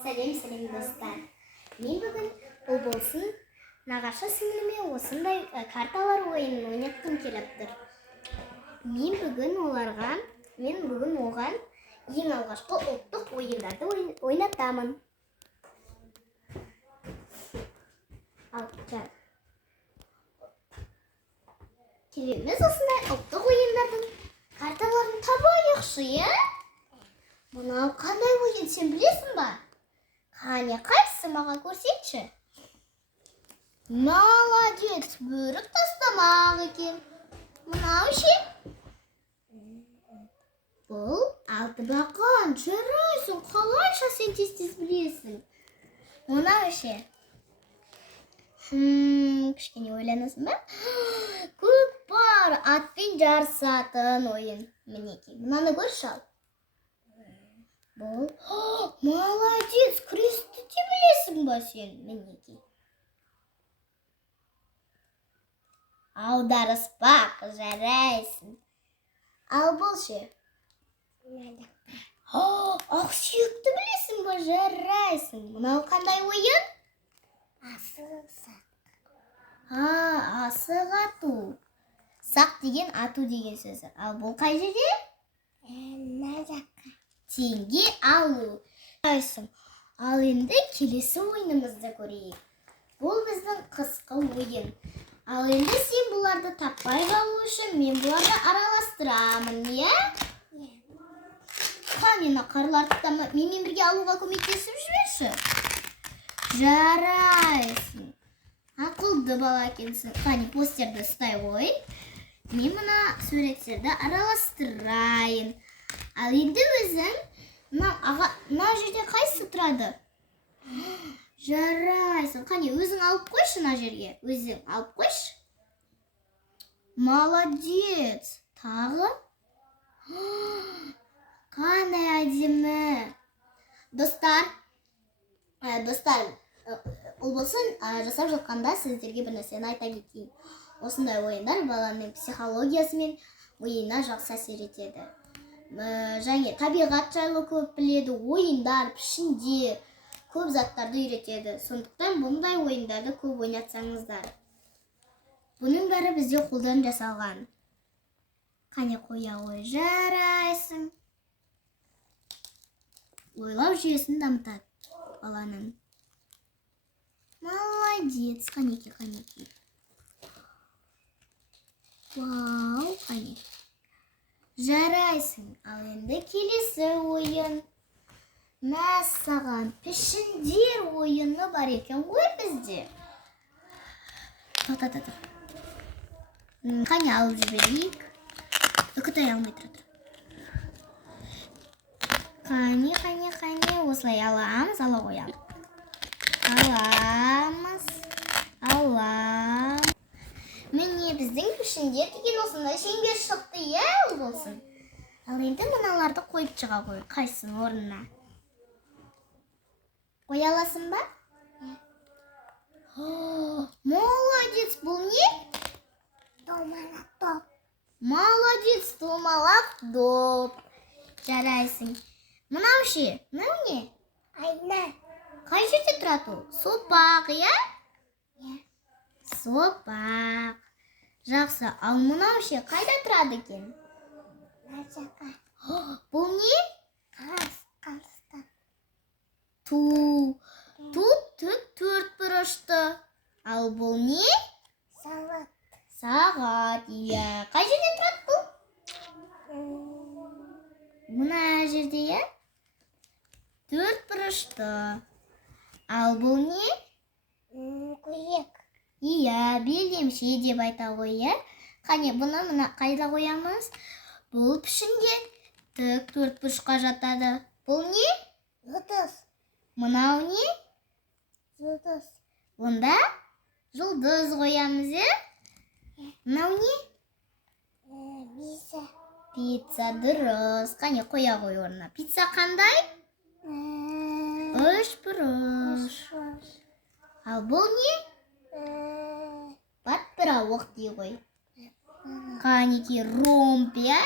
Сәлем достар. Мен бүгін болсын нағашы сіңліме осындай карталар ойынын ойнатқым келіп тұр. Мен бүгін оған ең алғашқы ұлттық ойындарды ойнатамын. Келеміз осындай ұлттық ойындардың карталарын табайықшы, е? Мынау қандай ойын, сен білесің ба? Қане, қайсысы маған көрсетші? Молодец, бөрік тастамақ екен. Мынау ше? Бұл алтыбақан, жарайсың, қалайша сен тез білесің? Мынау ше? Кішкене ойланасың ба? Көкпар, атпен жарысатын ойын. Мінекей, мынаны көрші ал. Бұл, молодец, күресті де білесің ба сен? Мінекей. Аударыспақ, жарайсың. Ал бұл ше? Ақсүйекті білесің ба? Жарайсың. Мынау қандай ойын? Асық ату. Сақ деген ату деген сөзі. Ал бұл қай жерде? Теңге алу. Ал енді келесі ойынымызды көрейік. Бұл біздің қысқы ойын. Ал енді сен бұларды таппай қалу үшін мен бұларды араластырамын, е? Қанена қарларды да менімен бірге алуға көмектесіп жіберші. Жарайсың. Ақылды бала екенсің. Қане, постерді ұстай қой. Мен мына суреттерді араластырайын. Ал енді өзің, мына жерде қайсы тұрады? Жарайсың. Қане, өзің алып қойшы мына жерге. Өзің алып қойшы. Молодец. Тағы? Қандай әдемі. Достар, ол болсын, жасап жатқанда сіздерге бір нәрсені айта кетейін. Осындай ойындар баланың психологиясы мен ойына жақсы әсер етеді. Және табиғат жайлы көп біледі, ойындар, пішінде көп заттарды үйретеді. Сондықтан бұндай ойындарды көп ойнатсаңыздар. Бұның бәрі бізде қолдан жасалған. Қане, қоя ғой, жарайсың. Ойлау жүйесін дамытады баланың. Молодец, қанеке. Вау, қане. Жарайсың. Ал енді келесі ойын. Мәссаған, пішіндер ойыны бар екен ғой бізде. Тоқтат. Қане, алып жіберейік. Үкітай алмай тұр. Қане, осылай аламыз, ала қоямыз. Алам. Міне біздің пішіндер деген осындай шеңбер шықты, е, ол болсын. Ал енді мыналарды қойып шыға қой, қайсын орнына. Қоя аласың ба? Молодец, бұл не? Домалақ доп. Молодец, домалақ доп. Жарайсың. Мынау ше? Мынау не? Айна. Қай жерде тұрады ол? Сопақ, е? Сопақ. Жақсы, ал мынау ше қайда тұрады екен? Бұл не? Ту. Ту түк төрт бұрышты. Ал бұл не? Сағат, е. Қай жерде тұрады бұл? Мына жерде, е? Төрт бұрышты. Ал бұл не? Көйлек. Иә, белдемше деп айта ғой, е? Қане, бұны мына қайда қоямыз? Бұл пішінде тік төрт бұрышқа жатады. Бұл не? Жұлдыз. Мынау не? Жұлдыз. Онда жұлдыз қоямыз, е? Мынау не? Пицца. Пицца, дұрыс. Қане, қоя қой орнына. Пицца қандай? Үш бұрыш. Ал бұл не? Батпырауық дей ғой. Қанеке, ромб, е?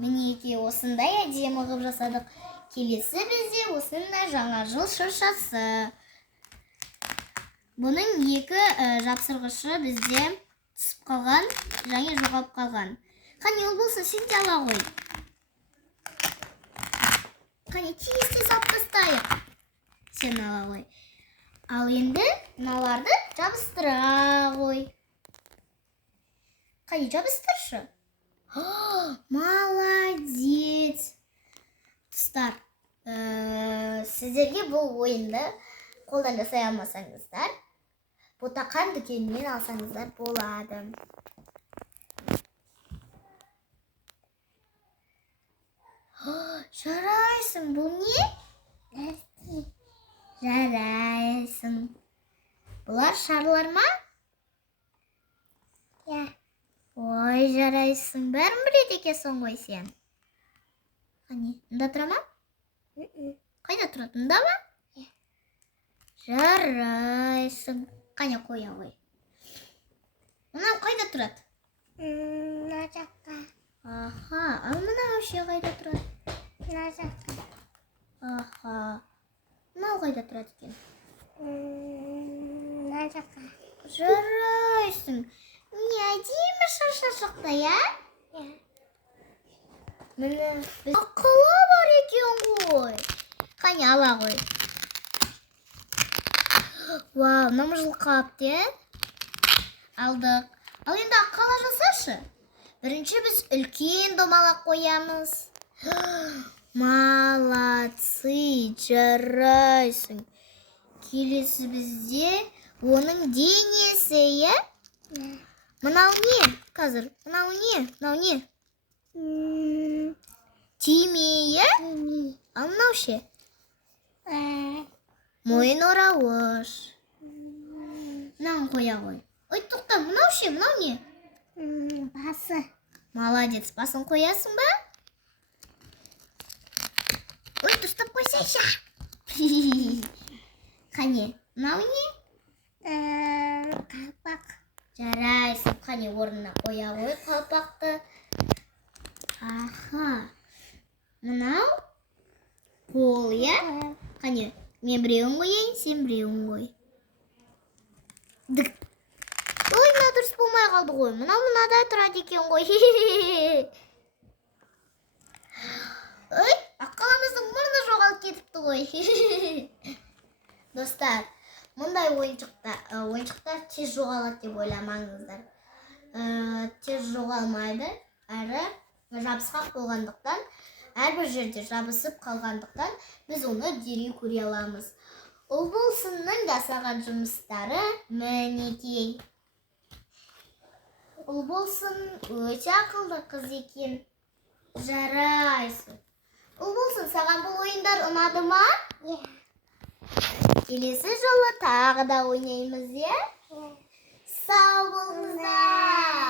Мінеке, осындай әдемі ғып жасадық. Келесі бізде осындай жаңа жыл шыршасы. Бұның екі жапсырғышы бізде түсіп қалған, және жоғалып қалған. Қане, ол болсын, сен де ала ғой. Қане, тез алып тастайық. Сен ала ғой. Ал енді мыналарды жабыстыра ғой. Қане, жабыстыршы. Молодец. Достар, сіздерге бұл ойынды қолдан жасай алмасаңыздар, ботақан дүкенінен алсаңыздар болады. Жарайсың, бұл не? Жарайсың. Бұлар шарлар ма? Ой, жарайсың. Бәрін біледі екенсің ғой сен. Қане, мұнда тұра ма? Қайда тұрады, мұнда ма? Жарайсың. Қане, қоя ғой. Мынау қайда тұрады? Мына жаққа. Аха, ал мынау ше қайда тұрады? Мына жаққа. Аха, мынау қайда тұрады екен? Мына жаққа. Жарайсың. Не, әдемі шаша шықты, я? Міне, аққала бар екен ғой. Қане, ала ғой. Вау, мына жылқапты. Алдық. Ал енді аққала жасашы. Бірінші біз үлкен домалақ қоямыз. Молодцы, жарайсың. Келесі бізде оның денесі, е? Мынау не? Қазір, мынау не? Мынау не? Тиме, е? Ал мынау ше? Мойын орауыш. Мынауын қоя ғой. Ой, тоқта, мынау ше? Мынау не? Басы. Молодец, басын қоясың ба? Ой, тұстап қойсайша. Қане, мынау не? Қалпақ. Жарайсың, қане орнына қоя ғой қалпақты. Аха. Мынау қол, е? Қане, мен біреуін қояйын, сен біреуін қой. Дік. Ой, мына дұрыс болмай қалды ғой. Мынадай тұрады екен ғой. Ой, аққаламыздың мұрны жоғалып кетіпті ғой. Достар, мұндай ойыншықтар тез жоғалады деп ойламаңыздар. Тез жоғалмайды, әрі жабысқан болғандықтан, әрбір жерде жабысып қалғандықтан, біз оны дереу көре аламыз. Ұлболсынның жасаған жұмыстары мінекей. Ұлболсын өте ақылды қыз екен. Жарайсың. Ұлболсын, саған бұл ойындар ұнады ма? Келесі жолы тағы да ойнаймыз, е? Сау болыңыздар.